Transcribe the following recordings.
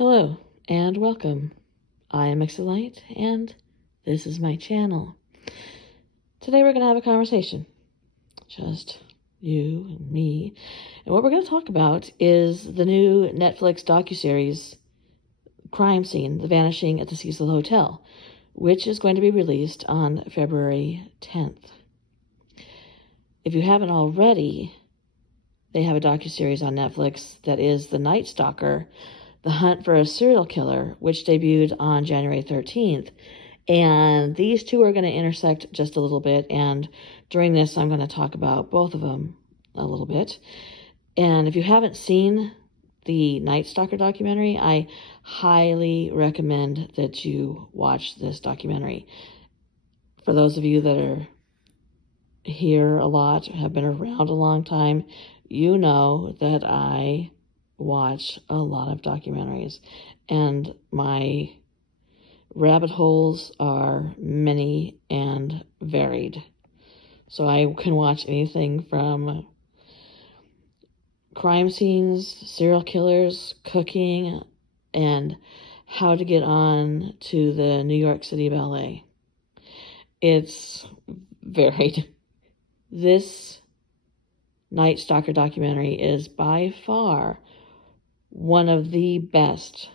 Hello and welcome. I am Elisa, and this is my channel. Today we're going to have a conversation. Just you and me. And what we're going to talk about is the new Netflix docuseries, Crime Scene, The Vanishing at the Cecil Hotel, which is going to be released on February 10th. If you haven't already, they have a docuseries on Netflix that is The Night Stalker, The Hunt for a Serial Killer, which debuted on January 13th. And these two are going to intersect just a little bit. And during this, I'm going to talk about both of them a little bit. And if you haven't seen the Night Stalker documentary, I highly recommend that you watch this documentary. For those of you that are here a lot, have been around a long time, you know that I watch a lot of documentaries, and my rabbit holes are many and varied. So I can watch anything from crime scenes, serial killers, cooking, and how to get on to the New York City Ballet. It's varied. This Night Stalker documentary is by far one of the best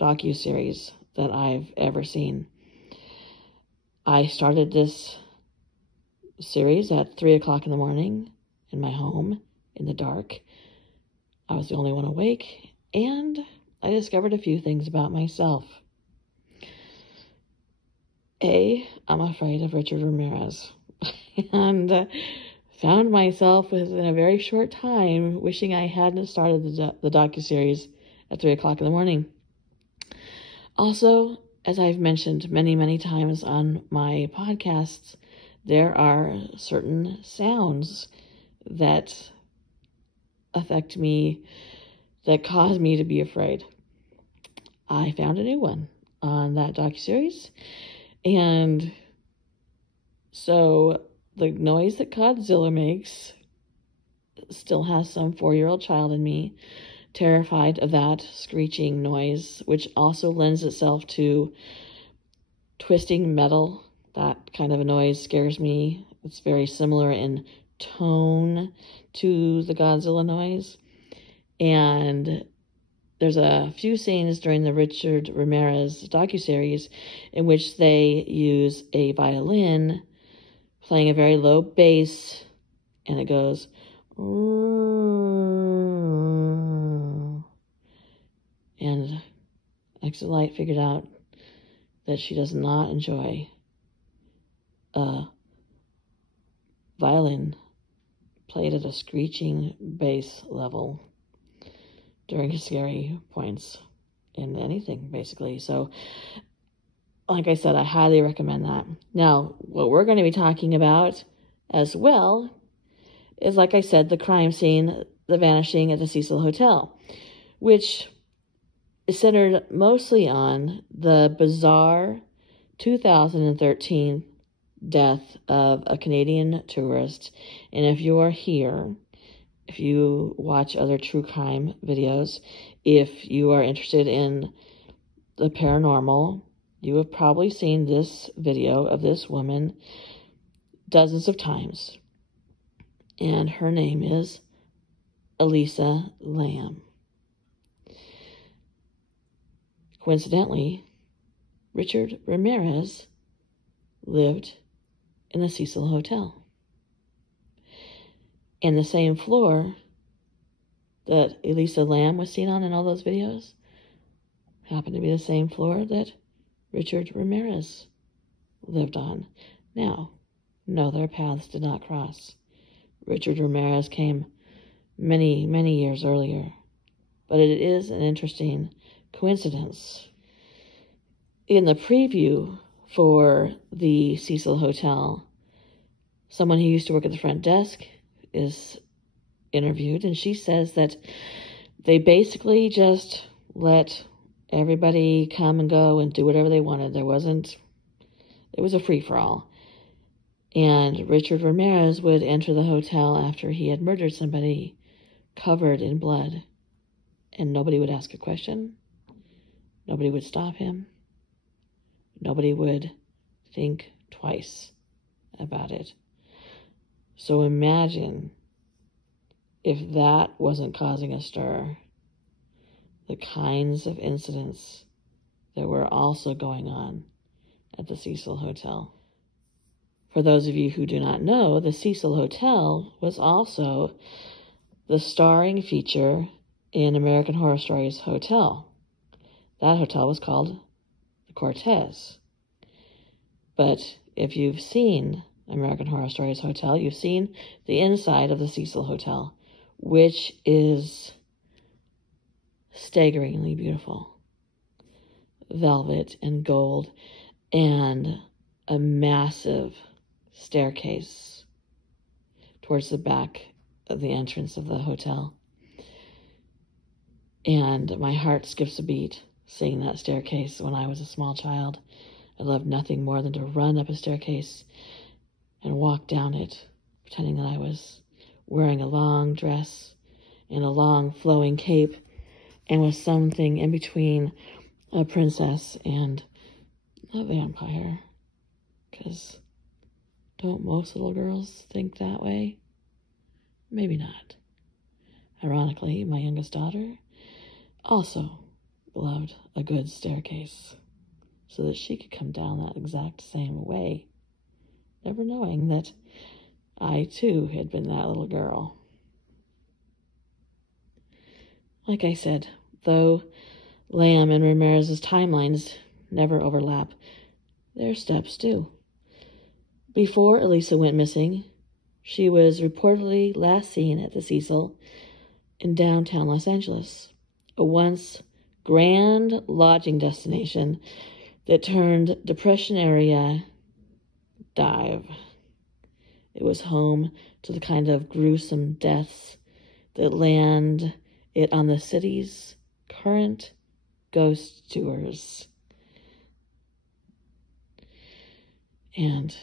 docuseries that I've ever seen. I started this series at 3 o'clock in the morning in my home in the dark. I was the only one awake, and I discovered a few things about myself. I'm afraid of Richard Ramirez. And found myself within a very short time wishing I hadn't started the docuseries at 3 o'clock in the morning. Also, as I've mentioned many, many times on my podcasts, there are certain sounds that affect me, that cause me to be afraid. I found a new one on that docuseries, and so the noise that Godzilla makes still has some 4-year-old child in me terrified of that screeching noise, which also lends itself to twisting metal. That kind of a noise scares me. It's very similar in tone to the Godzilla noise. And there's a few scenes during the Richard Ramirez docuseries in which they use a violin playing a very low bass, and it goes, and Exolite figured out that she does not enjoy a violin played at a screeching bass level during scary points in anything, basically. So, like I said, I highly recommend that. Now, what we're going to be talking about as well is, like I said, the crime scene, The Vanishing at the Cecil Hotel, which is centered mostly on the bizarre 2013 death of a Canadian tourist. And if you're here, if you watch other true crime videos, if you are interested in the paranormal, you have probably seen this video of this woman dozens of times. And her name is Elisa Lam. Coincidentally, Richard Ramirez lived in the Cecil Hotel. And the same floor that Elisa Lam was seen on in all those videos happened to be the same floor that Richard Ramirez lived on. Now, no, their paths did not cross. Richard Ramirez came many, many years earlier. But it is an interesting coincidence. In the preview for the Cecil Hotel, someone who used to work at the front desk is interviewed, and she says that they basically just let everybody come and go and do whatever they wanted. It was a free-for-all. And Richard Ramirez would enter the hotel after he had murdered somebody covered in blood, and nobody would ask a question. Nobody would stop him. Nobody would think twice about it. So imagine if that wasn't causing a stir, the kinds of incidents that were also going on at the Cecil Hotel. For those of you who do not know, the Cecil Hotel was also the starring feature in American Horror Stories Hotel. That hotel was called the Cortez. But if you've seen American Horror Stories Hotel, you've seen the inside of the Cecil Hotel, which is staggeringly beautiful. Velvet and gold and a massive staircase towards the back of the entrance of the hotel. And my heart skips a beat seeing that staircase. When I was a small child, I loved nothing more than to run up a staircase and walk down it, pretending that I was wearing a long dress and a long flowing cape and was something in between a princess and a vampire. Because don't most little girls think that way? Maybe not. Ironically, my youngest daughter also loved a good staircase so that she could come down that exact same way, never knowing that I too had been that little girl. Like I said, though Lam and Ramirez's timelines never overlap, their steps do. Before Elisa went missing, she was reportedly last seen at the Cecil in downtown Los Angeles, a once grand lodging destination that turned Depression area dive. It was home to the kind of gruesome deaths that land it on the city's current ghost tours. And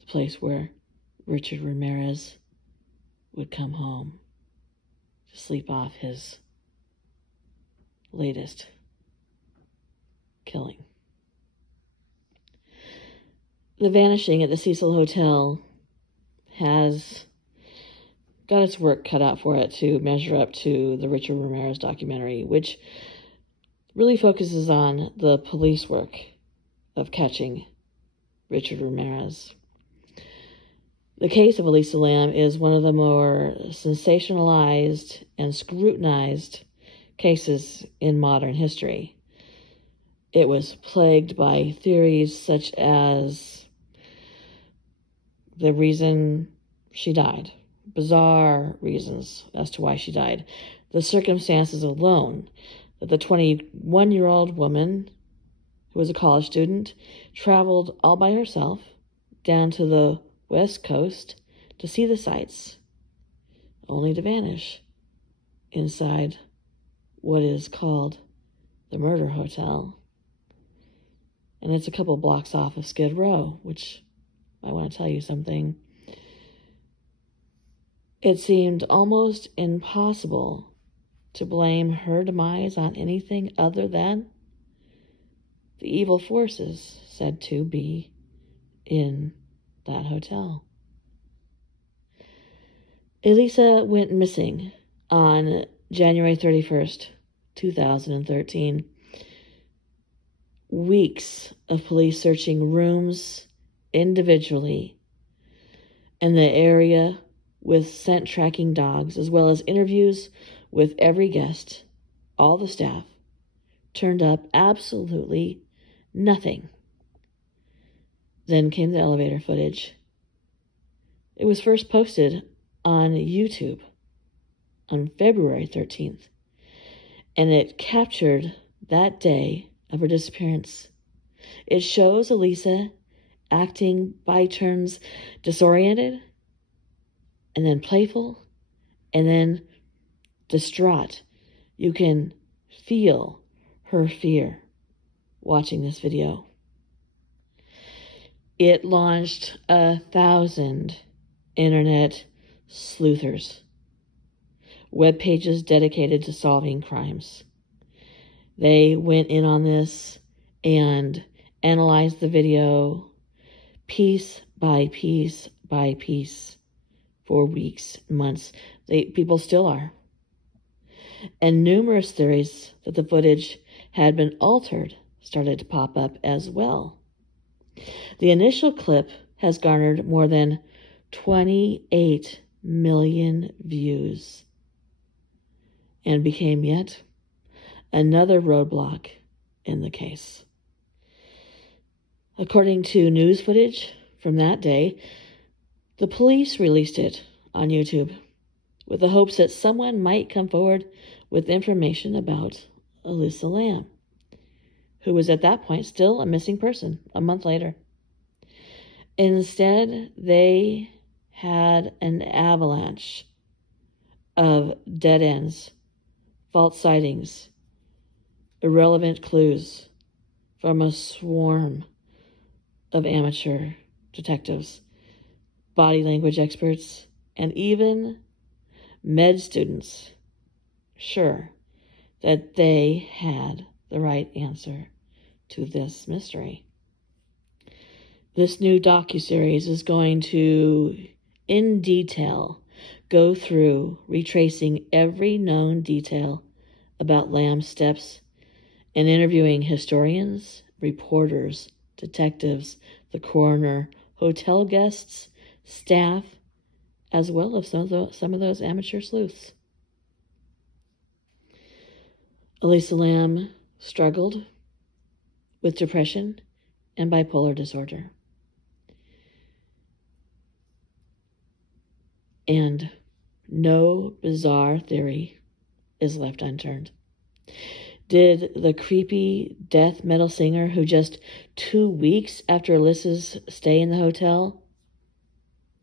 the place where Richard Ramirez would come home to sleep off his latest killing. The vanishing at the Cecil Hotel has got its work cut out for it to measure up to the Richard Ramirez documentary, which really focuses on the police work of catching Richard Ramirez. The case of Elisa Lam is one of the more sensationalized and scrutinized cases in modern history. It was plagued by theories such as the reason she died, bizarre reasons as to why she died, the circumstances alone, that the 21-year-old woman, who was a college student, traveled all by herself down to the West Coast to see the sights, only to vanish inside what is called the Murder Hotel. And it's a couple blocks off of Skid Row, which I want to tell you something. It seemed almost impossible to blame her demise on anything other than the evil forces said to be in that hotel. Elisa went missing on January 31st, 2013. Weeks of police searching rooms individually and the area with scent tracking dogs, as well as interviews with every guest, all the staff, turned up absolutely nothing. Then came the elevator footage. It was first posted on YouTube on February 13th, and it captured that day of her disappearance. It shows Elisa acting by turns disoriented, and then playful, and then distraught. You can feel her fear watching this video. It launched 1,000 internet sleuthers, web pages dedicated to solving crimes. They went in on this and analyzed the video piece by piece by piece for weeks, months. People still are. And numerous theories that the footage had been altered started to pop up as well. The initial clip has garnered more than 28 million views and became yet another roadblock in the case. According to news footage from that day, the police released it on YouTube with the hopes that someone might come forward with information about Elisa Lam, who was at that point still a missing person a month later. Instead, they had an avalanche of dead ends, false sightings, irrelevant clues from a swarm of amateur detectives, body language experts, and even med students sure that they had the right answer to this mystery. This new docuseries is going to, in detail, go through retracing every known detail about Lam's steps and interviewing historians, reporters, detectives, the coroner, hotel guests, staff, as well as some of those amateur sleuths. Elisa Lam struggled with depression and bipolar disorder. And no bizarre theory is left unturned. Did the creepy death metal singer who just 2 weeks after Elisa's stay in the hotel,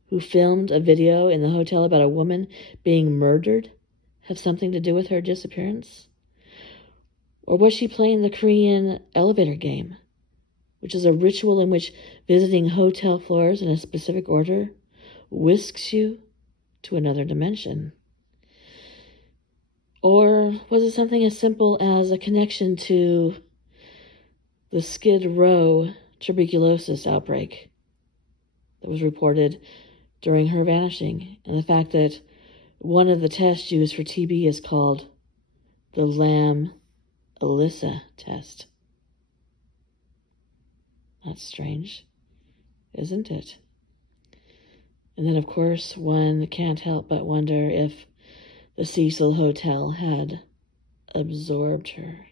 who filmed a video in the hotel about a woman being murdered, have something to do with her disappearance? Or was she playing the Korean elevator game, which is a ritual in which visiting hotel floors in a specific order whisks you to another dimension? Or was it something as simple as a connection to the Skid Row tuberculosis outbreak that was reported during her vanishing, and the fact that one of the tests used for TB is called the Lam-Elisa test? That's strange, isn't it? And then, of course, one can't help but wonder if the Cecil Hotel had absorbed her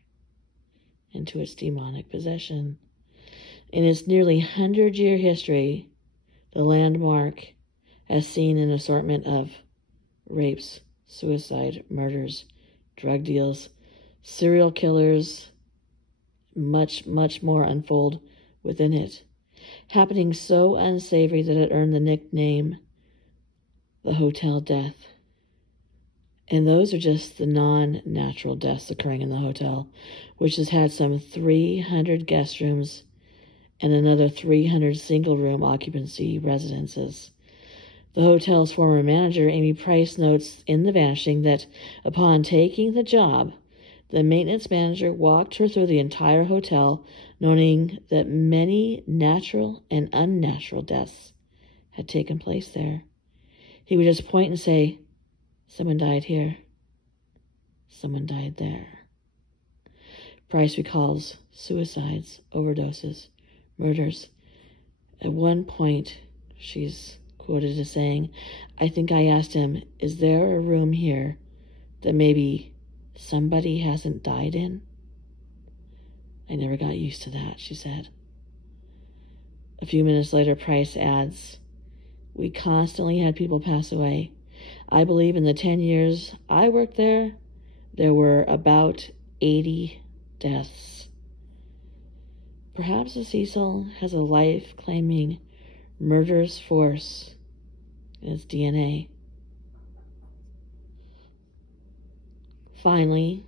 into its demonic possession. In its nearly 100-year history, the landmark has seen an assortment of rapes, suicide, murders, drug deals, serial killers, much, much more unfold within it, happening so unsavory that it earned the nickname the Hotel Death. And those are just the non-natural deaths occurring in the hotel, which has had some 300 guest rooms and another 300 single-room occupancy residences. The hotel's former manager, Amy Price, notes in The Vanishing that upon taking the job, the maintenance manager walked her through the entire hotel, noting that many natural and unnatural deaths had taken place there. He would just point and say, "Someone died here. Someone died there." Price recalls suicides, overdoses, murders. At one point, she's quoted as saying, "I think I asked him, is there a room here that maybe somebody hasn't died in? I never got used to that," she said. A few minutes later, Price adds, "We constantly had people pass away. I believe in the 10 years I worked there, there were about 80 deaths. Perhaps the Cecil has a life-claiming murderous force in its DNA." Finally,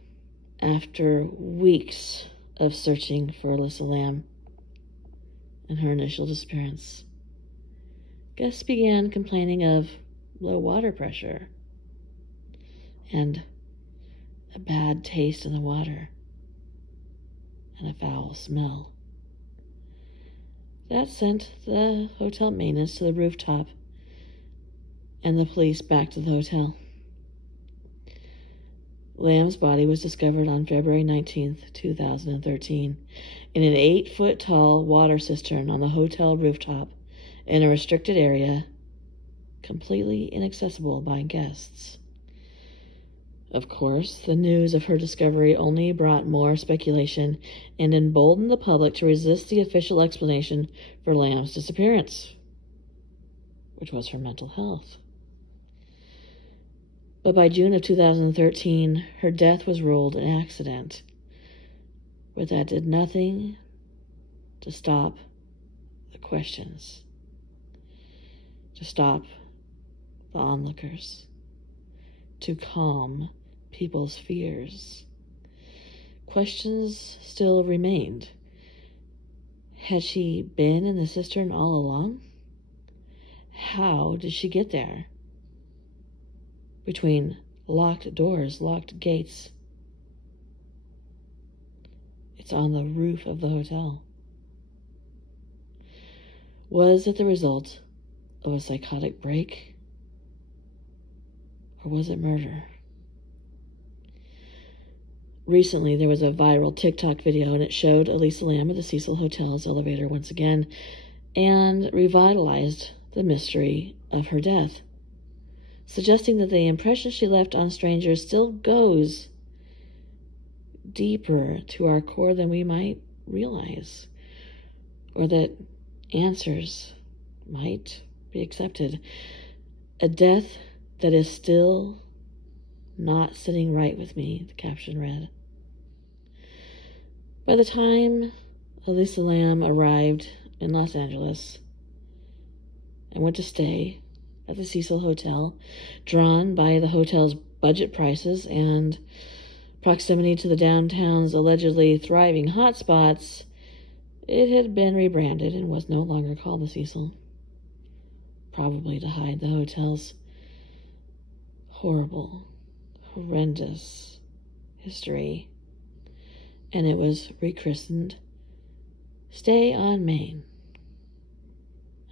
after weeks of searching for Elisa Lam and her initial disappearance, guests began complaining of low water pressure and a bad taste in the water. and a foul smell. That sent the hotel maintenance to the rooftop and the police back to the hotel. Lam's body was discovered on February 19th, 2013, in an 8-foot-tall water cistern on the hotel rooftop in a restricted area, completely inaccessible by guests. Of course, the news of her discovery only brought more speculation and emboldened the public to resist the official explanation for Lam's disappearance, which was her mental health. But by June of 2013, her death was ruled an accident. But that did nothing to stop the questions, to stop the onlookers, to calm people's fears. Questions still remained. Had she been in the cistern all along? How did she get there? Between locked doors, locked gates. It's on the roof of the hotel. Was it the result of a psychotic break? Or was it murder? Recently, there was a viral TikTok video, and it showed Elisa Lam at the Cecil Hotel's elevator once again and revitalized the mystery of her death, suggesting that the impression she left on strangers still goes deeper to our core than we might realize, or that answers might be accepted. A death that is still not sitting right with me, the caption read. By the time Elisa Lam arrived in Los Angeles and went to stay at the Cecil Hotel, drawn by the hotel's budget prices and proximity to the downtown's allegedly thriving hotspots, it had been rebranded and was no longer called the Cecil, probably to hide the hotel's horrible, horrendous history, and it was rechristened Stay on Main.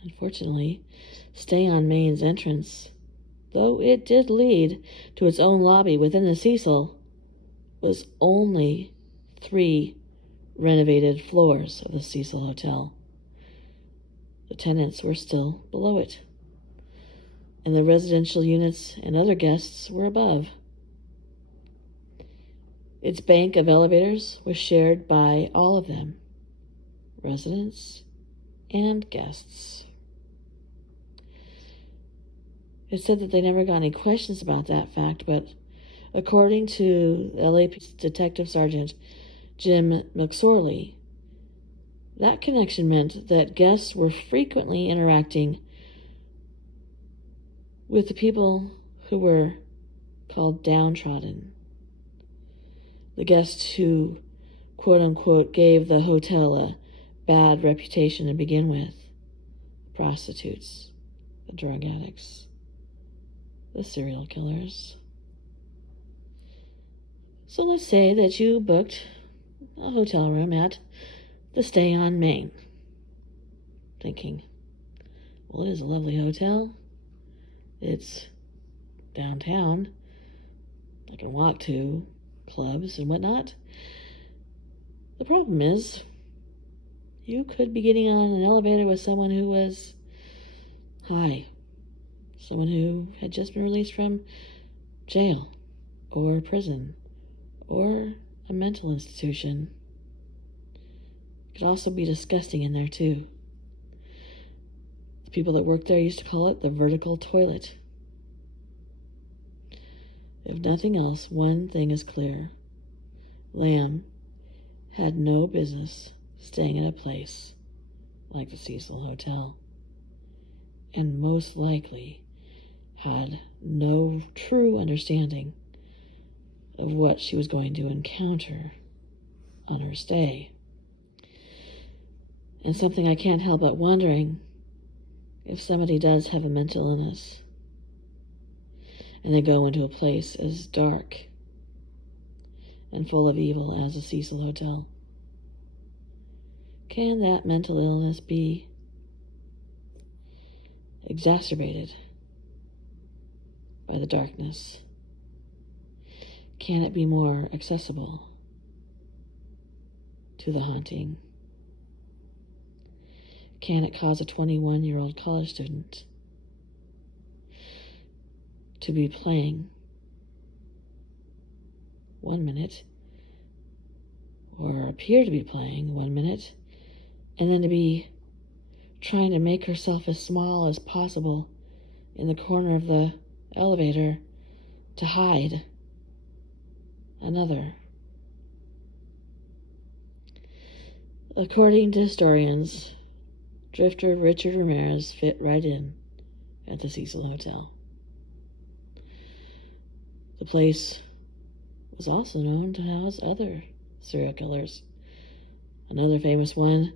Unfortunately, Stay on Main's entrance, though it did lead to its own lobby within the Cecil, was only 3 renovated floors of the Cecil Hotel. The tenants were still below it, and the residential units and other guests were above. Its bank of elevators was shared by all of them, residents and guests. It said that they never got any questions about that fact, but according to LAPD Detective Sergeant Jim McSorley, that connection meant that guests were frequently interacting with the people who were called downtrodden. The guests who, quote-unquote, gave the hotel a bad reputation to begin with. Prostitutes, the drug addicts, the serial killers. So let's say that you booked a hotel room at the Stay on Main, thinking, well, it is a lovely hotel. It's downtown. I can walk to clubs and whatnot. The problem is, you could be getting on an elevator with someone who was high, someone who had just been released from jail or prison or a mental institution. It could also be disgusting in there too. The people that worked there used to call it the vertical toilet. If nothing else, one thing is clear. Lam had no business staying at a place like the Cecil Hotel, and most likely had no true understanding of what she was going to encounter on her stay. And something I can't help but wondering, if somebody does have a mental illness and they go into a place as dark and full of evil as the Cecil Hotel, can that mental illness be exacerbated by the darkness? Can it be more accessible to the haunting? Can it cause a 21-year-old college student to be playing 1 minute, or appear to be playing 1 minute, and then to be trying to make herself as small as possible in the corner of the elevator to hide another? According to historians, drifter Richard Ramirez fit right in at the Cecil Hotel. The place was also known to house other serial killers. Another famous one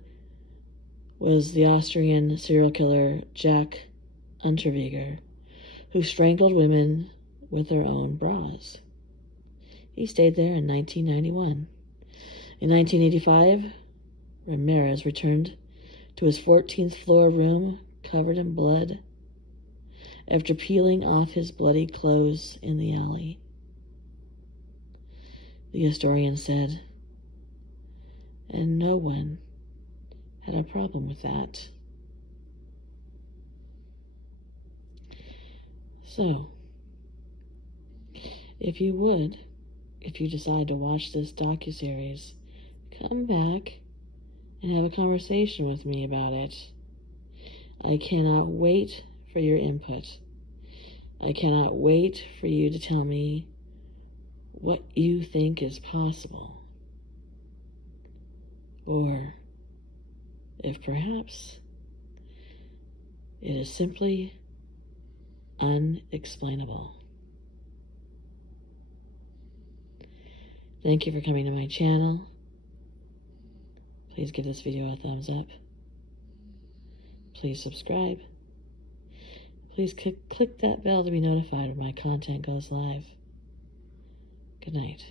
was the Austrian serial killer Jack Unterweger, who strangled women with their own bras. He stayed there in 1991. In 1985, Ramirez returned to his 14th floor room covered in blood after peeling off his bloody clothes in the alley. The historian said, and no one had a problem with that. So, if you decide to watch this docuseries, come back and have a conversation with me about it. I cannot wait for your input. I cannot wait for you to tell me what you think is possible. Or if perhaps it is simply unexplainable. Thank you for coming to my channel. Please give this video a thumbs up. Please subscribe. Please click that bell to be notified when my content goes live. Good night.